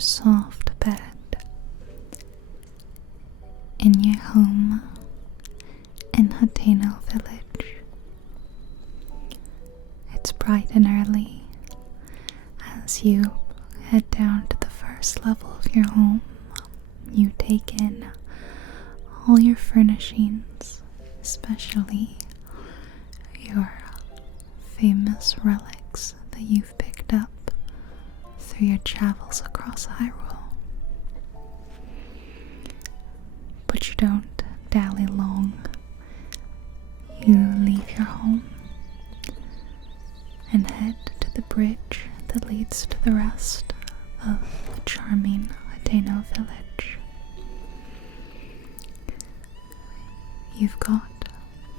your soft bed in your home in Hateno Village. It's bright and early as you head down to the first level of your home. You take in all your furnishings, especially your famous relics that you've picked up through your travels across Hyrule. But you don't dally long. You leave your home and head to the bridge that leads to the rest of the charming Hateno Village. You've got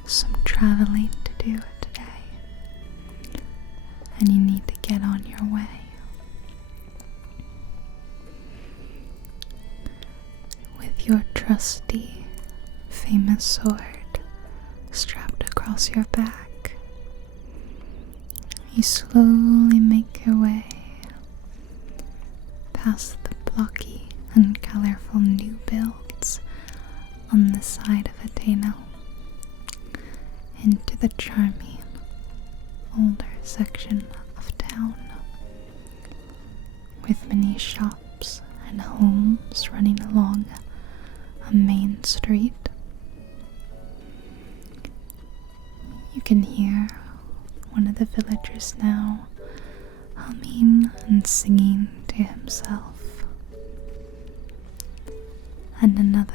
some traveling to do today, and you need to get on your way. With your trusty, famous sword strapped across your back, you slowly make your way past the blocky and colorful new builds on the side of Hateno into the charming older section of town with many shops and homes running along a main street. You can hear one of the villagers now humming and singing to himself, and another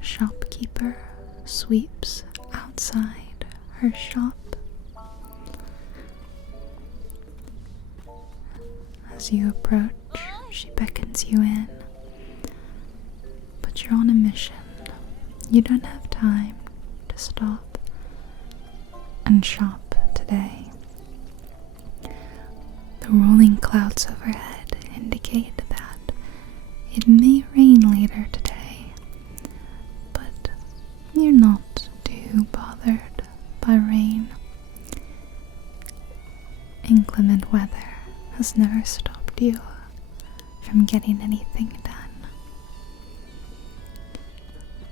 shopkeeper sweeps outside her shop. As you approach, she beckons you in, but you're on a mission. You don't have time to stop and shop today. The rolling clouds overhead indicate that it may rain later today, but you're not too bothered by rain. Inclement weather has never stopped you from getting anything done.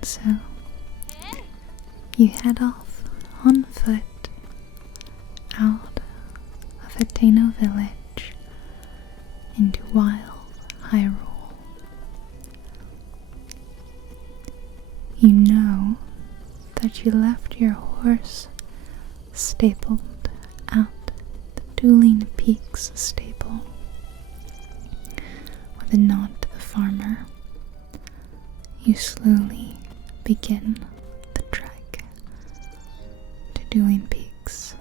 So, you head off on foot out of Hateno Village into wild Hyrule. You know that you left your horse stabled at the Dueling Peaks stable. With a nod to the farmer, you slowly begin the trek to Dueling Peaks.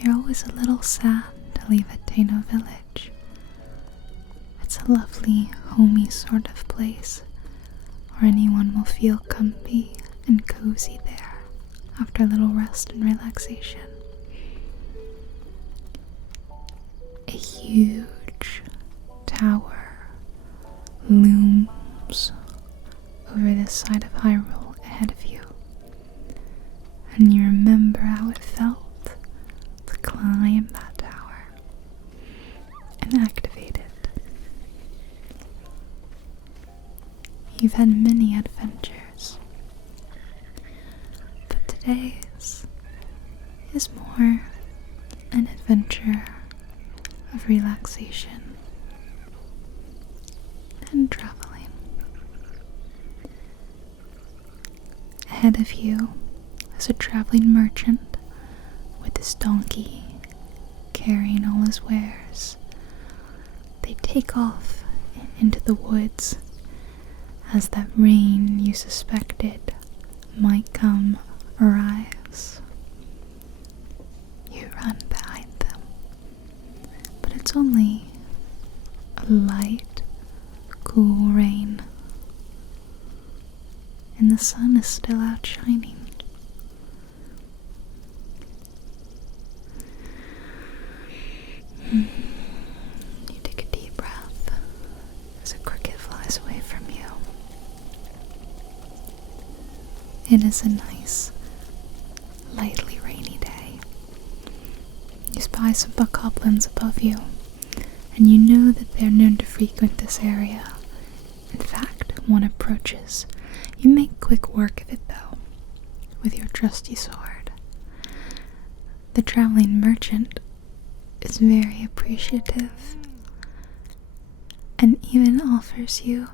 You're always a little sad to leave Hateno Village. It's a lovely, homey sort of place where anyone will feel comfy and cozy there after a little rest and relaxation. A huge tower looms over this side of Hyrule ahead of you, and you remember how it felt to climb that tower and activate it. You've had many adventures, but today's is more an adventure of relaxation and traveling. Ahead of you is a traveling merchant with his donkey carrying all his wares. They take off into the woods as that rain you suspected might come arrives. You run behind them, but it's only a light, cool rain, and the sun is still out shining. You take a deep breath as a cricket flies away from you. It is a nice, lightly rainy day. You spy some bokoblins above you, and you know that they're known to frequent this area. In fact, one approaches. You make quick work of it though, with your trusty sword. The traveling merchant is very appreciative and even offers you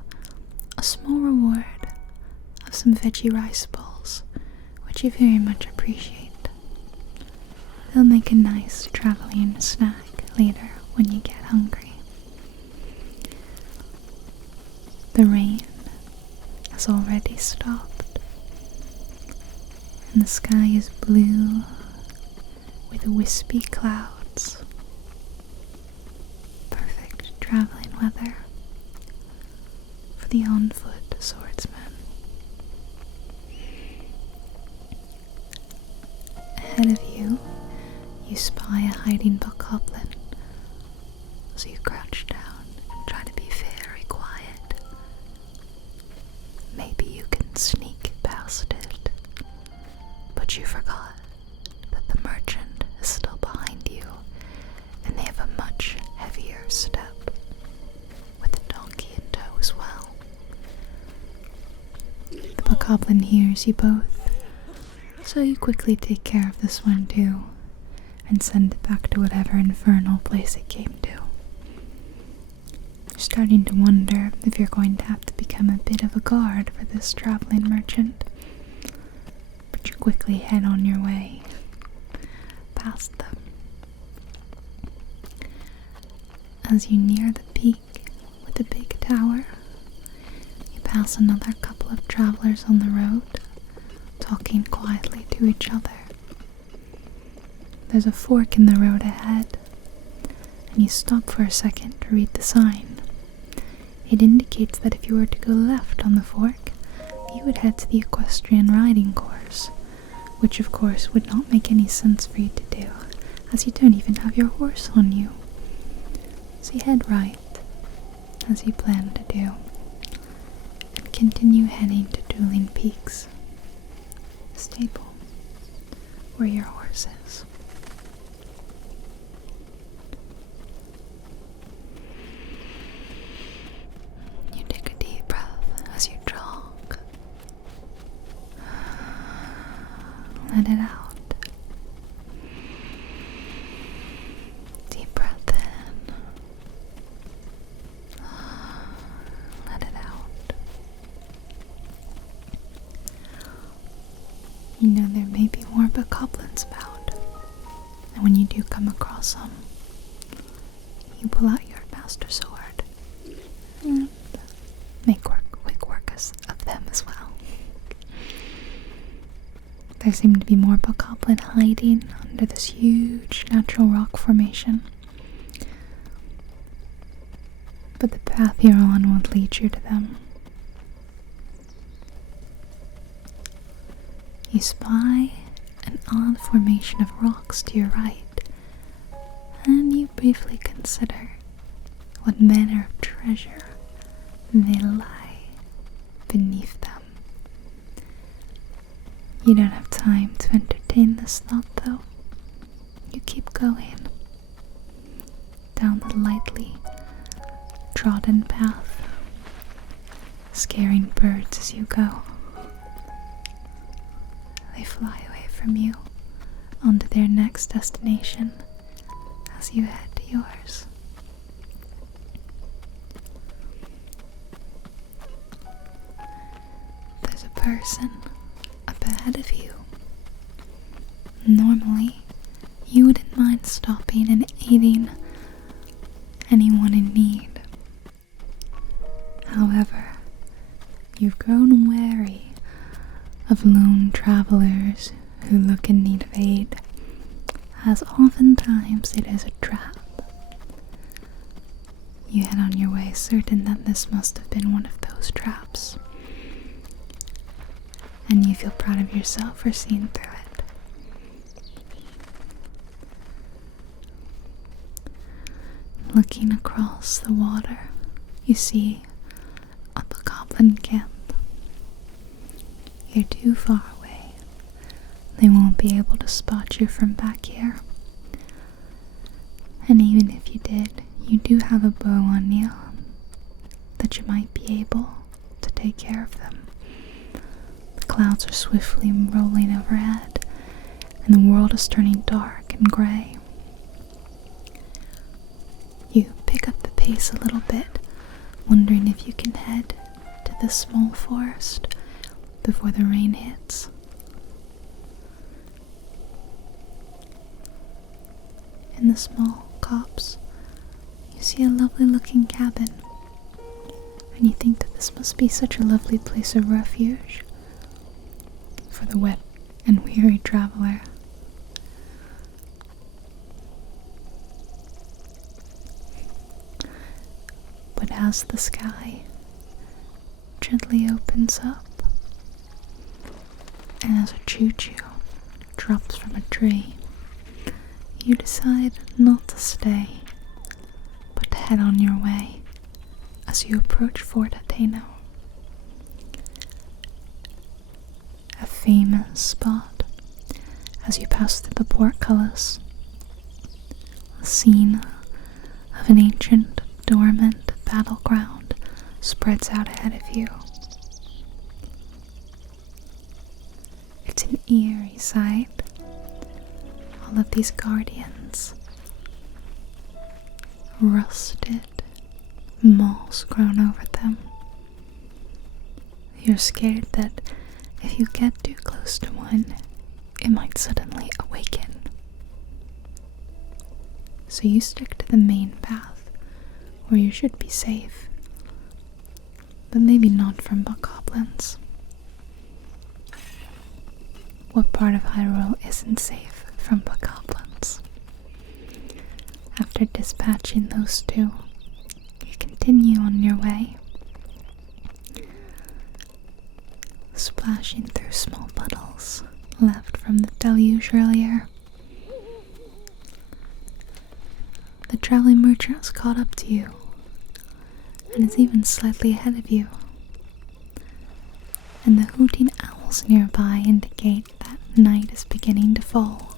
a small reward of some veggie rice balls, which you very much appreciate. They'll make a nice traveling snack later when you get hungry. The rain has already stopped, and the sky is blue with wispy clouds. Perfect traveling weather for the on-foot swordsman. Ahead of you, you spy a hiding bokoblin, so you crouch down and try to be very quiet. Maybe you can sneak past it, but you forgot that the merchant is still behind you, and they have a much heavier step, with a donkey in tow as well. The bokoblin hears you both, so you quickly take care of this one too, and send it back to whatever infernal place it came to. You're starting to wonder if you're going to have to become a bit of a guard for this traveling merchant, but you quickly head on your way past them. As you near the peak with the big tower, you pass another couple of travelers on the road, talking quietly to each other. There's a fork in the road ahead, and you stop for a second to read the sign. It indicates that if you were to go left on the fork, you would head to the equestrian riding course, which of course would not make any sense for you to do, as you don't even have your horse on you. So you head right, as you plan to do, and continue heading to Dueling Peaks, the stable where your horse is. You take a deep breath as you jog. Let it out. Deep breath in. Let it out. You know there may be more bokoblins about, and when you do come across them, you pull out your master sword and make quick work of them as well. There seem to be more bokoblin hiding under this huge natural rock formation, but the path you're on won't lead you to them. You spy an odd formation of rocks to your right, and you briefly consider what manner of treasure may lie beneath them. You don't have time to entertain this thought though. You keep going down the lightly trodden path, scaring birds as you go. They fly away from you onto their next destination as you head to yours. There's a person up ahead of you. Normally, you wouldn't mind stopping and aiding anyone in need. However, you've grown wary of lone travelers who look in need of aid, as oftentimes it is a trap. You head on your way certain that this must have been one of those traps, and you feel proud of yourself for seeing through it. Looking across the water, you see a bokoblin camp. You're too far away. They won't be able to spot you from back here. And even if you did, you do have a bow on you, that you might be able to take care of them. The clouds are swiftly rolling overhead, and the world is turning dark and gray. You pick up the pace a little bit, wondering if you can head to this small forest before the rain hits. In the small copse, you see a lovely looking cabin, and you think that this must be such a lovely place of refuge for the wet and weary traveler. But as the sky gently opens up, and as a choo-choo drops from a tree, you decide not to stay, but to head on your way as you approach Fort Hateno, a famous spot as you pass through the portcullis, the scene of an ancient, dormant battleground spreads out ahead of you. It's an eerie sight. All of these guardians, rusted, moss grown over them. You're scared that if you get too close to one, it might suddenly awaken. So you stick to the main path, where you should be safe, but maybe not from bokoblins. What part of Hyrule isn't safe from bokoblins? After dispatching those two, you continue on your way, splashing through small puddles left from the deluge earlier. The traveling merchant has caught up to you, and is even slightly ahead of you, and the hooting owls nearby indicate that night is beginning to fall.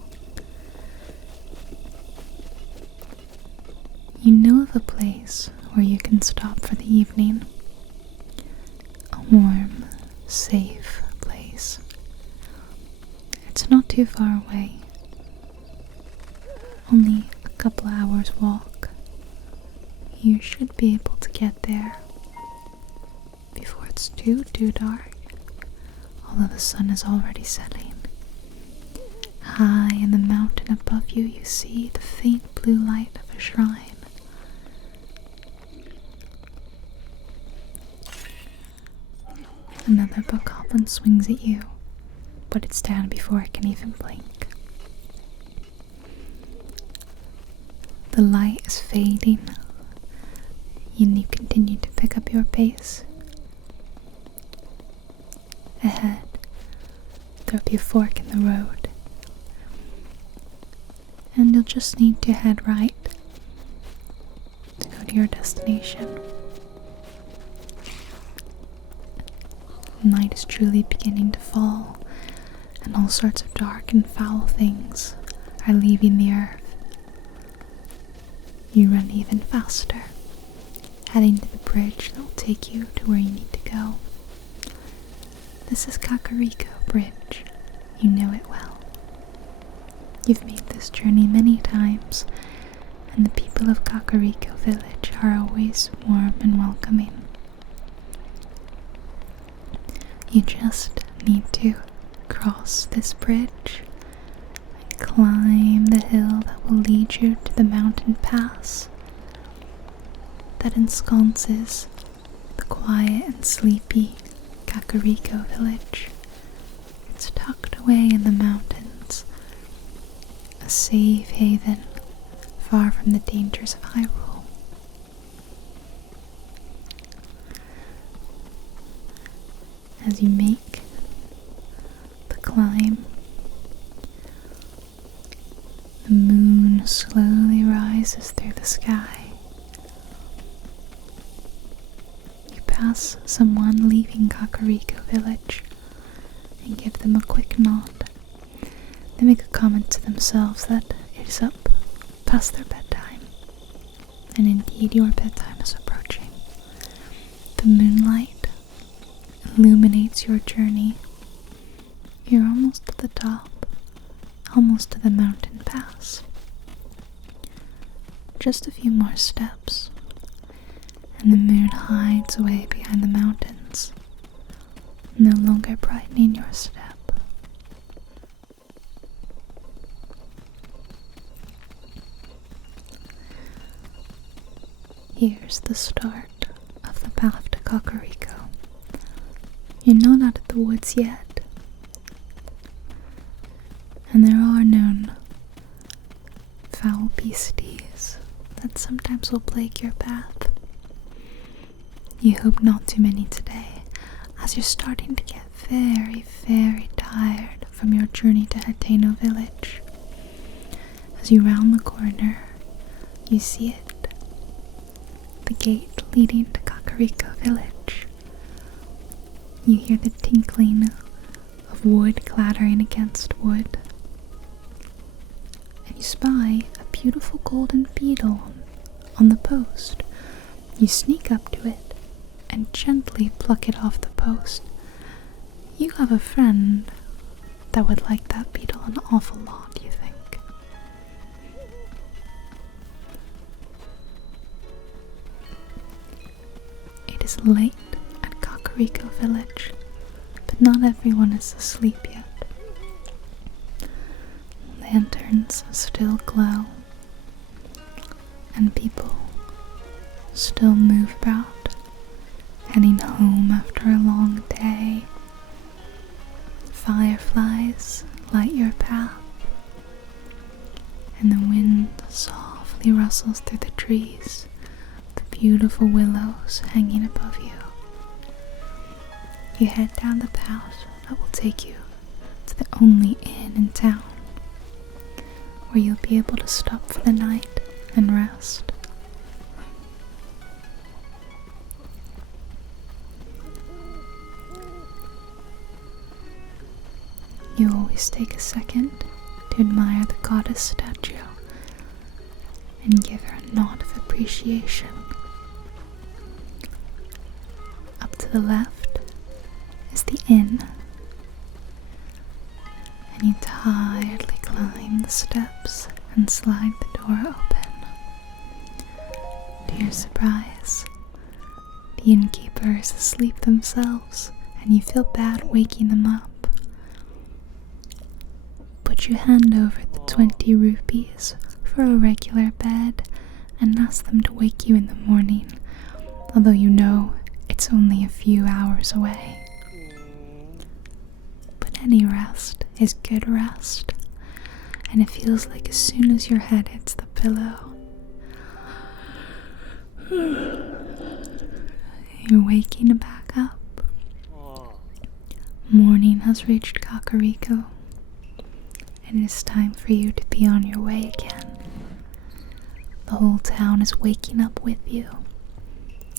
You know of a place where you can stop for the evening, a warm, safe place. It's not too far away, only a couple hours walk. You should be able to get there before it's too dark, although the sun is already setting. High in the mountain above you, you see the faint blue light of a shrine. Another bokoblin swings at you, but it's down before it can even blink. The light is fading, and you continue to pick up your pace. Ahead, there'll be a fork in the road, and you'll just need to head right to go to your destination. Night is truly beginning to fall, and all sorts of dark and foul things are leaving the earth. You run even faster, heading to the bridge that will take you to where you need to go. This is Kakariko Bridge. You know it well. You've made this journey many times, and the people of Kakariko Village are always warm and welcoming. You just need to cross this bridge and climb the hill that will lead you to the mountain pass that ensconces the quiet and sleepy Kakariko Village. It's tucked away in the mountains, a safe haven far from the dangers of Hyrule. As you make the climb, the moon slowly rises through the sky. You pass someone leaving Kakariko Village and give them a quick nod. They make a comment to themselves that it is up past their bedtime, and indeed your bedtime is approaching. The moonlight illuminates your journey. You're almost at the top, almost to the mountain pass. Just a few more steps, and the moon hides away behind the mountains, no longer brightening your step. Here's the start of the path to Kakariko. You're not out of the woods yet, and there are known foul beasties that sometimes will plague your path. You hope not too many today, as you're starting to get very, very tired from your journey to Hateno village. As you round the corner, you see it. The gate leading to Kakariko village. You hear the tinkling of wood clattering against wood, and you spy a beautiful golden beetle on the post. You sneak up to it and gently pluck it off the post. You have a friend that would like that beetle an awful lot, you think. It is late at Kakariko village, but not everyone is asleep yet. Lanterns still glow, and people still move about, heading home after a long day. Fireflies light your path, and the wind softly rustles through the trees, the beautiful willows hanging above you. You head down the path that will take you to the only inn in town, where you'll be able to stop for the night and rest. You always take a second to admire the goddess statue and give her a nod of appreciation. Up to the left is the inn, and you tiredly climb the steps and slide the door open. To your surprise, the innkeeper is asleep themselves, and you feel bad waking them up. But you hand over the 20 rupees for a regular bed and ask them to wake you in the morning, although you know it's only a few hours away. But any rest is good rest, and it feels like as soon as your head hits the pillow, you're waking back up. Morning has reached Kakariko, and it is time for you to be on your way again. The whole town is waking up with you,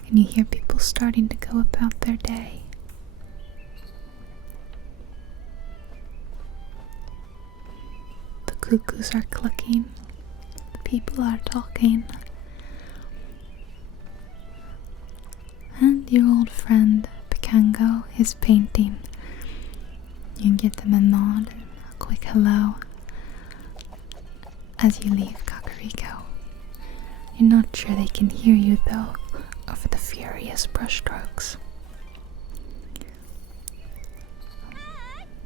and you hear people starting to go about their day. The cuckoos are clucking, the people are talking, and your old friend Pikango is painting. You give them a nod and a quick hello as you leave Kakariko. You're not sure they can hear you though, over the furious brushstrokes.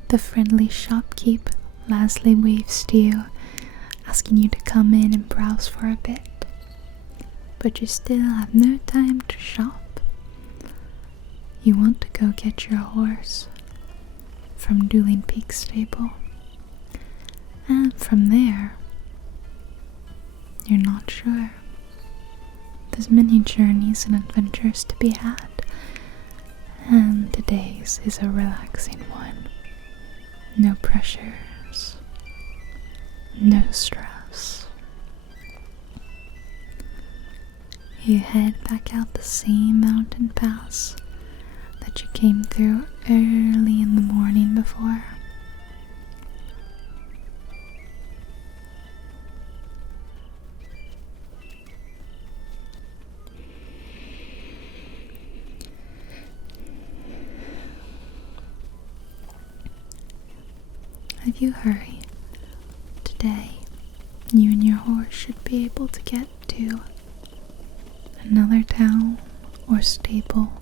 The friendly shopkeep lastly waves to you, asking you to come in and browse for a bit. But you still have no time to shop. You want to go get your horse from Dueling Peak Stable, and from there, you're not sure. There's many journeys and adventures to be had, and today's is a relaxing one. No pressures, no stress. You head back out the same mountain pass that you came through early in the morning before. you hurry, today you and your horse should be able to get to another town or stable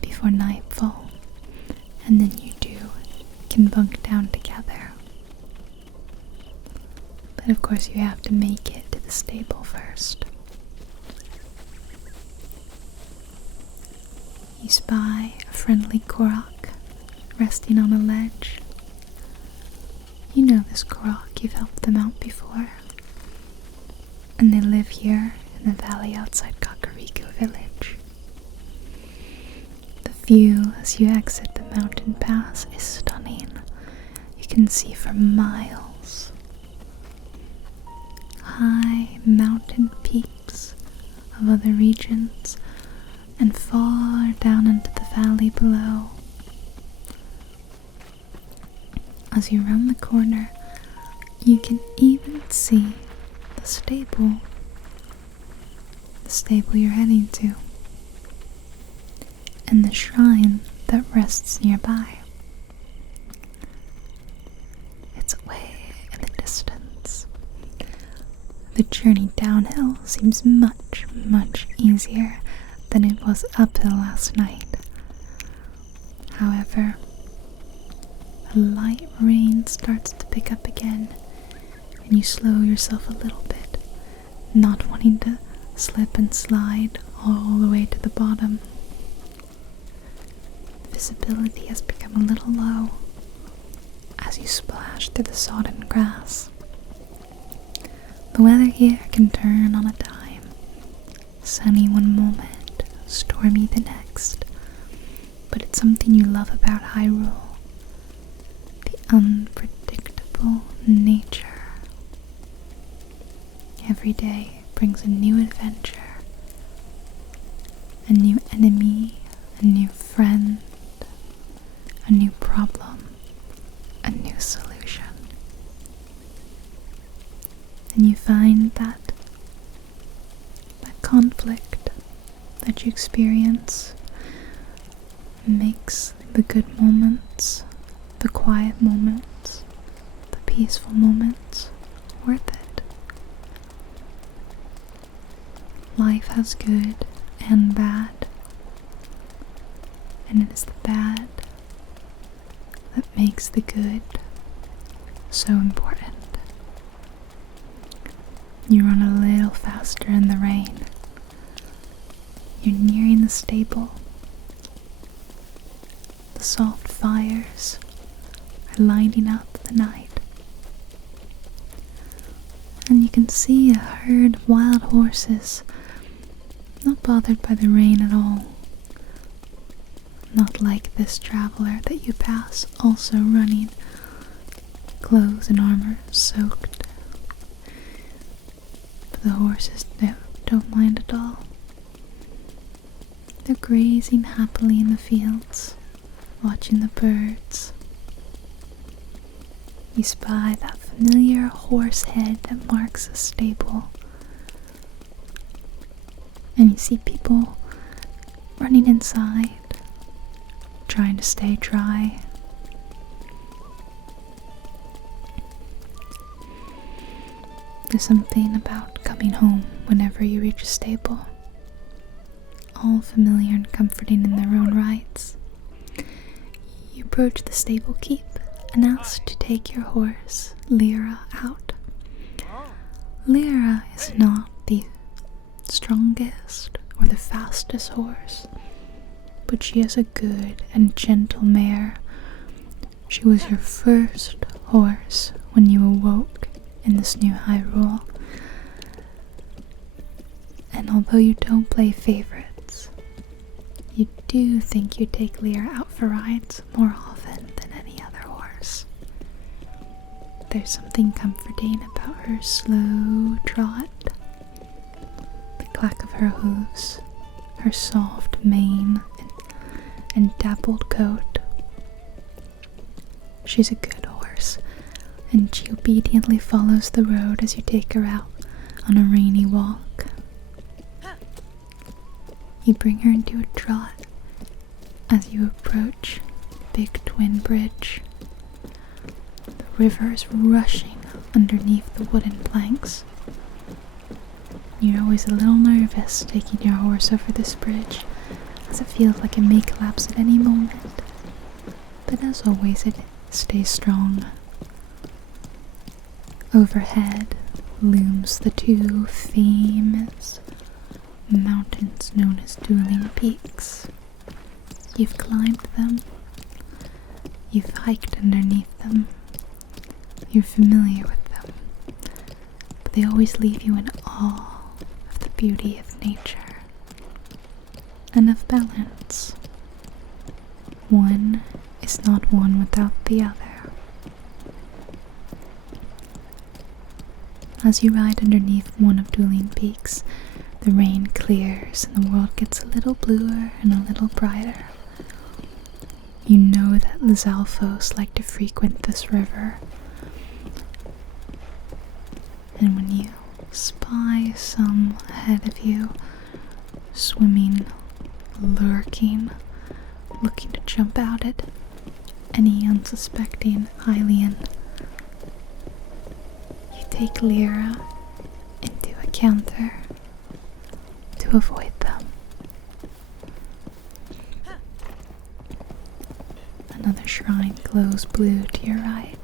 before nightfall, and then you two can bunk down together. But of course you have to make it to the stable first. You spy a friendly Korok resting on a ledge. You know this Korok, you've helped them out before. And they live here in the valley outside Kakariko village. The view as you exit the mountain pass is stunning. You can see for miles. High mountain peaks of other regions and far down into the valley below. As you round the corner, you can even see the stable you're heading to, and the shrine that rests nearby. It's way in the distance. The journey downhill seems much, much easier than it was uphill last night. However, a light rain starts to pick up again, and you slow yourself a little bit, not wanting to slip and slide all the way to the bottom. Visibility has become a little low as you splash through the sodden grass. The weather here can turn on a dime. Sunny one moment, stormy the next. But it's something you love about Hyrule. The unpredictable nature. Every day brings a new adventure, a new enemy, a new friend, a new problem, a new solution. And you find that conflict that you experience makes the good moments, the quiet moments, the peaceful moments worth it. Life has good and bad, and it is the bad that makes the good so important. You run a little faster in the rain. You're nearing the stable. The soft fires are lighting up the night. And you can see a herd of wild horses, not bothered by the rain at all. Not like this traveler that you pass, also running, clothes and armor soaked. But the horses don't mind at all. They're grazing happily in the fields, watching the birds. You spy that familiar horse head that marks a stable. And you see people running inside, trying to stay dry. There's something about coming home whenever you reach a stable. All familiar and comforting in their own rights. You approach the stable keep and ask to take your horse, Lyra, out. Lyra is not the strongest or the fastest horse, but she is a good and gentle mare. She was your first horse when you awoke in this new Hyrule. And although you don't play favorites, you do think you take Lyra out for rides more often than any other horse. There's something comforting about her slow trot, the clack of her hooves, her soft mane and dappled coat. She's a good horse, and she obediently follows the road as you take her out on a rainy walk. You bring her into a trot as you approach the big twin bridge. The rivers rushing underneath the wooden planks. You're always a little nervous taking your horse over this bridge, as it feels like it may collapse at any moment. But as always, it stays strong. Overhead looms the two famous mountains known as dueling peaks. You've climbed them, you've hiked underneath them, you're familiar with them, but they always leave you in awe of the beauty of nature and of balance. One is not one without the other. As you ride underneath one of dueling peaks, the rain clears and the world gets a little bluer and a little brighter. You know that Lizalfos like to frequent this river, and when you spy some ahead of you, swimming, lurking, looking to jump out at any unsuspecting Hylian, you take Lyra into a canter to avoid them. Another shrine glows blue to your right,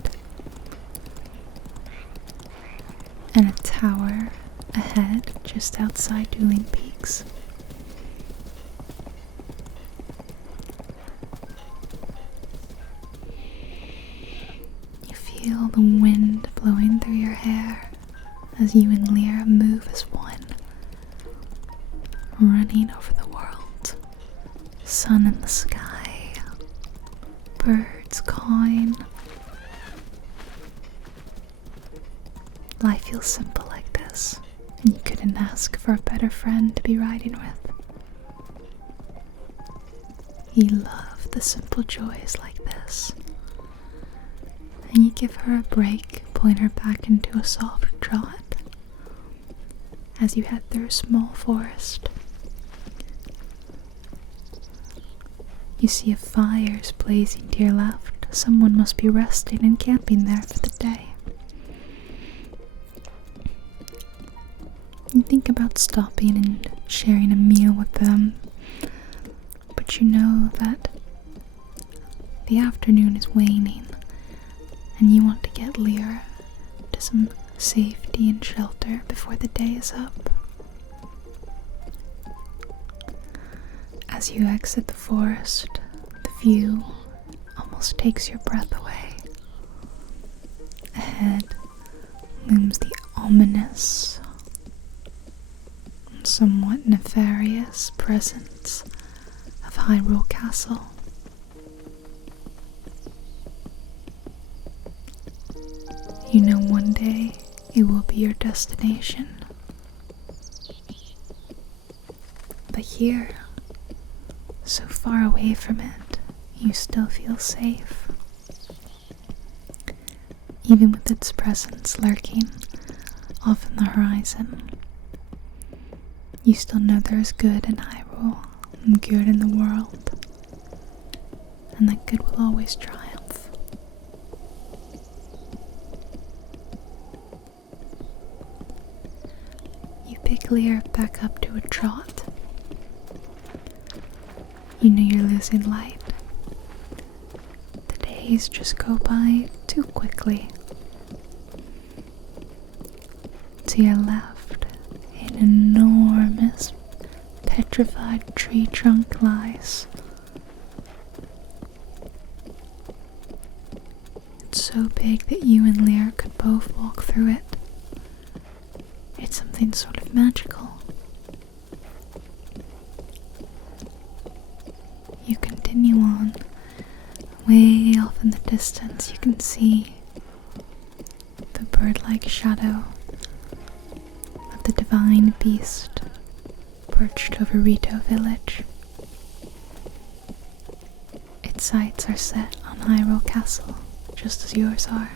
and a tower ahead just outside Dueling Peaks. You feel the wind blowing through your hair as you and Lyra move as one, running over the world. Sun in the sky, birds cawing. Life feels simple like this, and you couldn't ask for a better friend to be riding with. You love the simple joys like this, and you give her a break, pulling her back into a soft trot as you head through a small forest. You see a fire's blazing to your left. Someone must be resting and camping there for the day. You think about stopping and sharing a meal with them, but you know that the afternoon is waning and you want to get Lyra to some safety and shelter before the day is up. As you exit the forest, the view almost takes your breath away. Ahead looms the ominous and somewhat nefarious presence of Hyrule Castle. You know one day it will be your destination. But here, so far away from it, you still feel safe. Even with its presence lurking off in the horizon, you still know there is good in Hyrule and good in the world, and that good will always triumph. You pick Lyra back up to a trot. You know you're losing light. The days just go by too quickly. To your left, an enormous petrified tree trunk lies. It's so big that you and Lyra could both walk through it. It's something sort of magical. You continue on. Way off in the distance you can see the bird-like shadow of the divine beast perched over Rito village. Its sights are set on Hyrule Castle, just as yours are.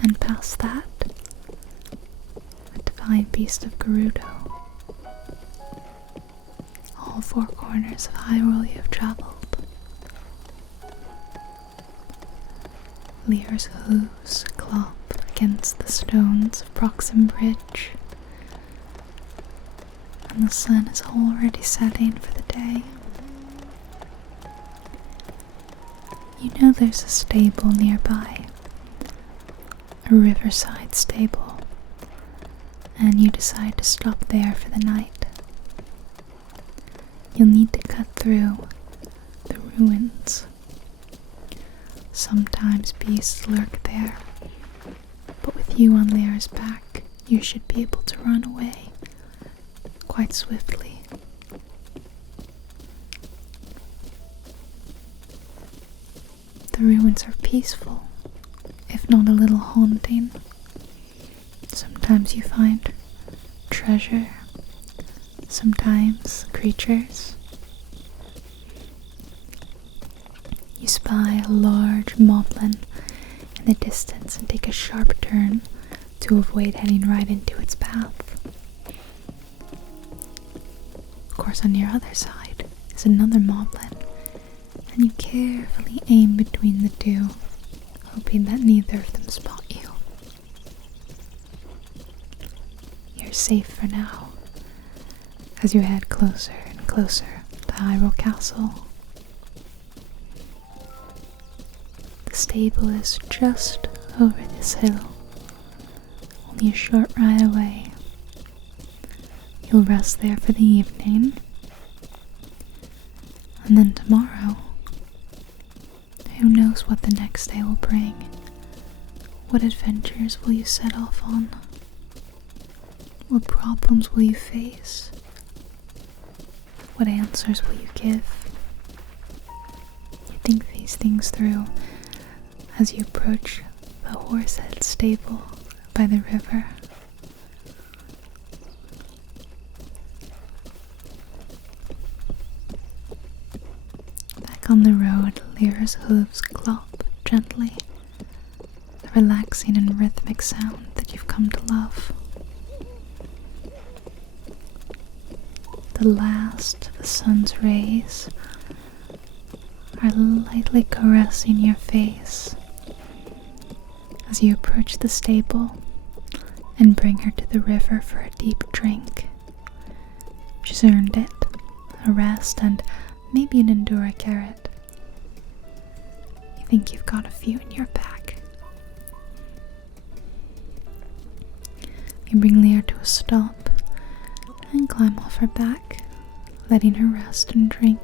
And past that, the divine beast of Gerudo. All four corners of Hyrule you have traveled. Lear's hooves clop against the stones of Proxim Bridge, and the sun is already setting for the day. You know there's a stable nearby, a riverside stable, and you decide to stop there for the night. You'll need to cut through the ruins. Sometimes beasts lurk there, but with you on Lear's back, you should be able to run away quite swiftly. The ruins are peaceful, if not a little haunting. Sometimes you find treasure, sometimes creatures. You spy a large moblin in the distance and take a sharp turn to avoid heading right into its path. Of course, on your other side is another moblin, and you carefully aim between the two, hoping that neither of them spot you. You're safe for now, as you head closer and closer to Hyrule Castle. The stable is just over this hill, only a short ride away. You'll rest there for the evening, and then tomorrow, who knows what the next day will bring? What adventures will you set off on? What problems will you face? What answers will you give? You think these things through as you approach the Horsehead stable by the river. Back on the road, Lyra's hooves clop gently, a relaxing and rhythmic sound that you've come to love. The last of the sun's rays are lightly caressing your face as you approach the stable and bring her to the river for a deep drink. She's earned it, a rest and maybe an Endura carrot. You think you've got a few in your pack. You bring Lyra to a stop and climb off her back, letting her rest and drink.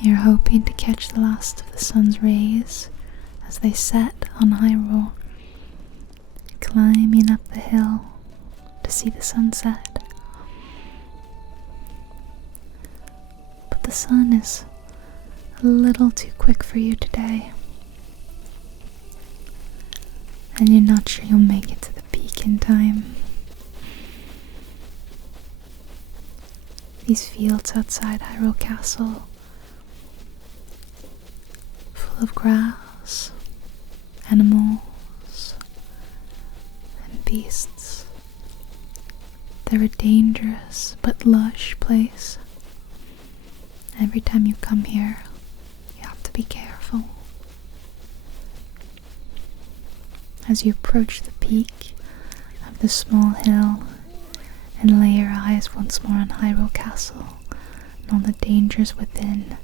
You're hoping to catch the last of the sun's rays as they set on Hyrule, climbing up the hill to see the sunset. But the sun is a little too quick for you today, and you're not sure you'll make it to the peak in time. These fields outside Hyrule Castle, full of grass, animals, and beasts. They're a dangerous but lush place. Every time you come here, you have to be careful. As you approach the peak of the small hill and lay your eyes once more on Hyrule Castle and all the dangers within,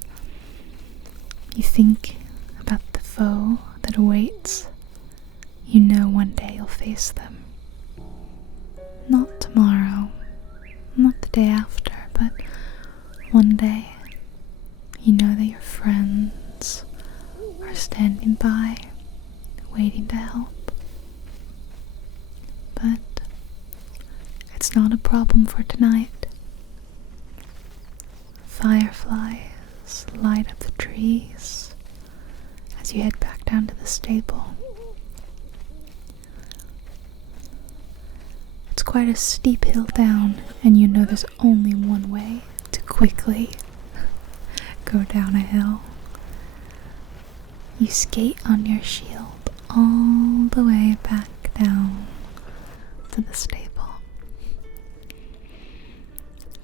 you think about the foe that awaits. You know one day you'll face them. Not tomorrow, not the day after, but one day you know that your friends are standing by, waiting to help. But it's not a problem for tonight. Fireflies light up the trees as you head back down to the stable. It's quite a steep hill down, and you know there's only one way to quickly go down a hill. You skate on your shield all the way back down to the stable.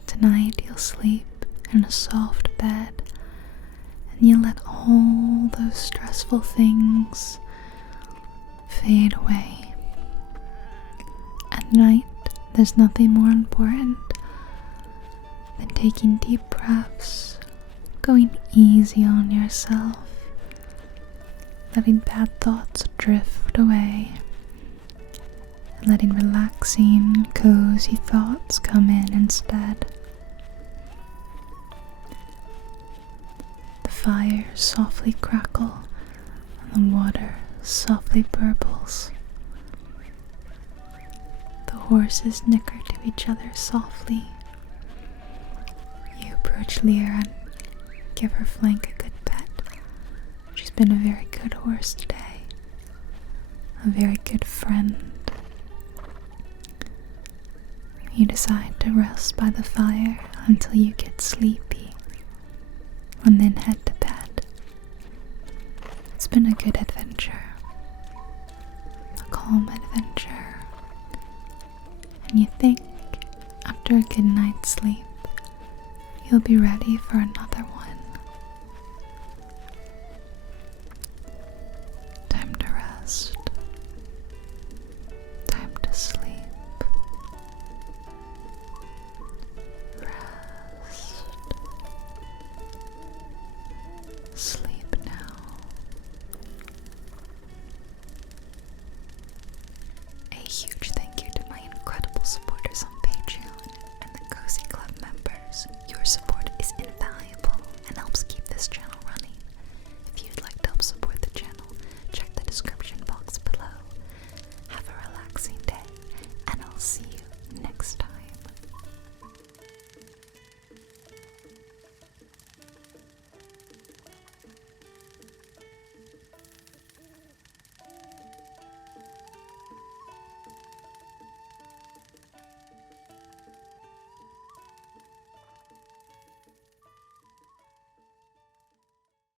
Tonight you'll sleep in a soft bed and you let all those stressful things fade away. At night, there's nothing more important than taking deep breaths, going easy on yourself, letting bad thoughts drift away, and letting relaxing, cozy thoughts come in instead. The fires softly crackle, and the water softly burbles. The horses nicker to each other softly. You approach Lear and give her flank a good pet. She's been a very good horse today, a very good friend. You decide to rest by the fire until you get sleepy, and then head to bed. It's been a good adventure, a calm adventure, and you think after a good night's sleep, you'll be ready for another one.